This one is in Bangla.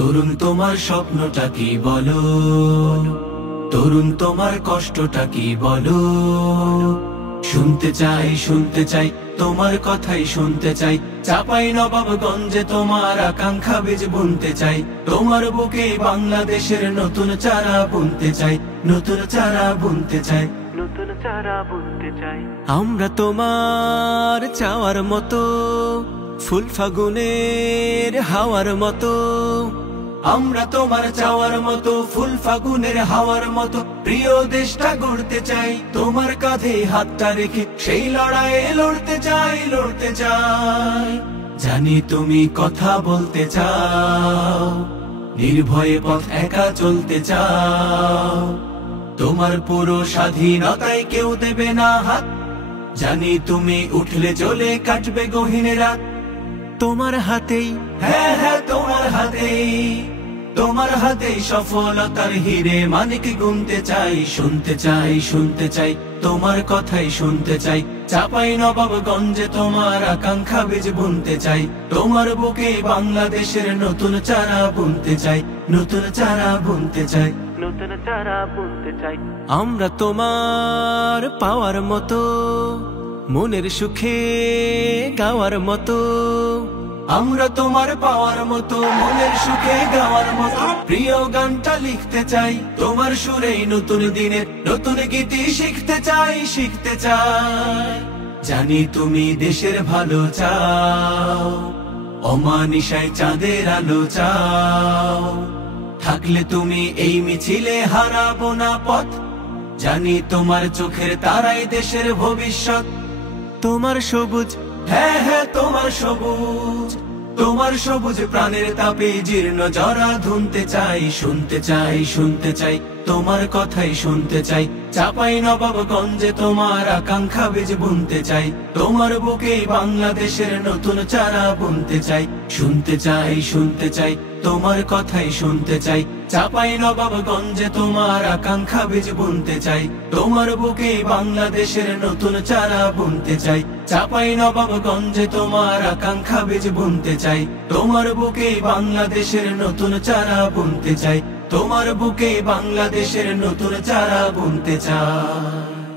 তরুণ তোমার স্বপ্নটা কি বলো, তরুণ তোমার কষ্টটা কি বলো। শুনতে চাই তোমার কথাই শুনতে চাই। চাপাই নবাবগঞ্জে তোমার আকাঙ্ক্ষা বীজ বুনতে চাই। তোমার বুকে বাংলাদেশের নতুন চারা বুনতে চাই, নতুন চারা বুনতে চাই, নতুন চারা বুনতে চাই। আমরা তোমার চাওয়ার মতো, ফুল ফাগুনের হাওয়ার মতো। আমরা তোমার চাওয়ার মতো, ফুল ফাগুনের হাওয়ার মতো। প্রিয় দেশটা গড়তে চাই, তোমার কাঁধে হাতটা রেখে সেই লড়াইয়ে লড়তে চাই, লড়তে চাই। জানি তুমি কথা বলতে চাও, নির্ভয়ে পথ একা চলতে চাও। তোমার পুরো স্বাধীনতায় কেউ দেবে না হাত। জানি তুমি উঠলে চলে কাটবে গহীন রাত। তোমার হাতেই, হ্যাঁ হ্যাঁ তোমার হাতেই, তোমার হাতেই সফলতার হিরে মানিক গুনতে চাই। শুনতে চাই তোমার কথাই শুনতে চাই। চাপাই নবাবগঞ্জে তোমার আকাঙ্ক্ষা বীজ বুনতে চাই। তোমার বুকে বাংলাদেশের নতুন চারা বুনতে চাই, নতুন চারা বুনতে চাই, নতুন চারা বুনতে চাই। আমরা তোমার পাওয়ার মতো, মনের সুখে গাওয়ার মতো। আমরা তোমার পাওয়ার মতো, মনের সুখে গাওয়ার মতো। প্রিয় গানটা লিখতে চাই, তোমার সুরেই নতুন দিনের নতুন গীতি শিখতে চাই, শিখতে চাই। জানি তুমি দেশের ভালো চাও, অমানিসায় চাঁদের আলো চাও। থাকলে তুমি এই মিছিলে হারাবো না পথ। জানি তোমার চোখের তারাই দেশের ভবিষ্যৎ। তোমার সবুজ, হ্যাঁ হ্যাঁ তোমার সবুজ, তোমার সবুজ প্রাণের তাপে জীর্ণ জরা ধুনতে চাই। শুনতে চাই তোমার কথাই শুনতে চাই। চাপাই নবাবগঞ্জে তোমার আকাঙ্ক্ষা বীজ বুনতে চাই। তোমার বুকে বাংলাদেশের নতুন চারা বুনতে চাই। শুনতে চাই তোমার কথাই শুনতে চাই। চাপাই নবাবগঞ্জে তোমার আকাঙ্ক্ষা বীজ বুনতে চাই। তোমার বুকে বাংলাদেশের নতুন চারা বুনতে চাই। চাপাই নবাবগঞ্জে তোমার আকাঙ্ক্ষা বীজ বুনতে চাই। তোমার বুকে বাংলাদেশের নতুন চারা বুনতে চাই। তোমার বুকে বাংলাদেশের নতুন চারা বুনতে চাই।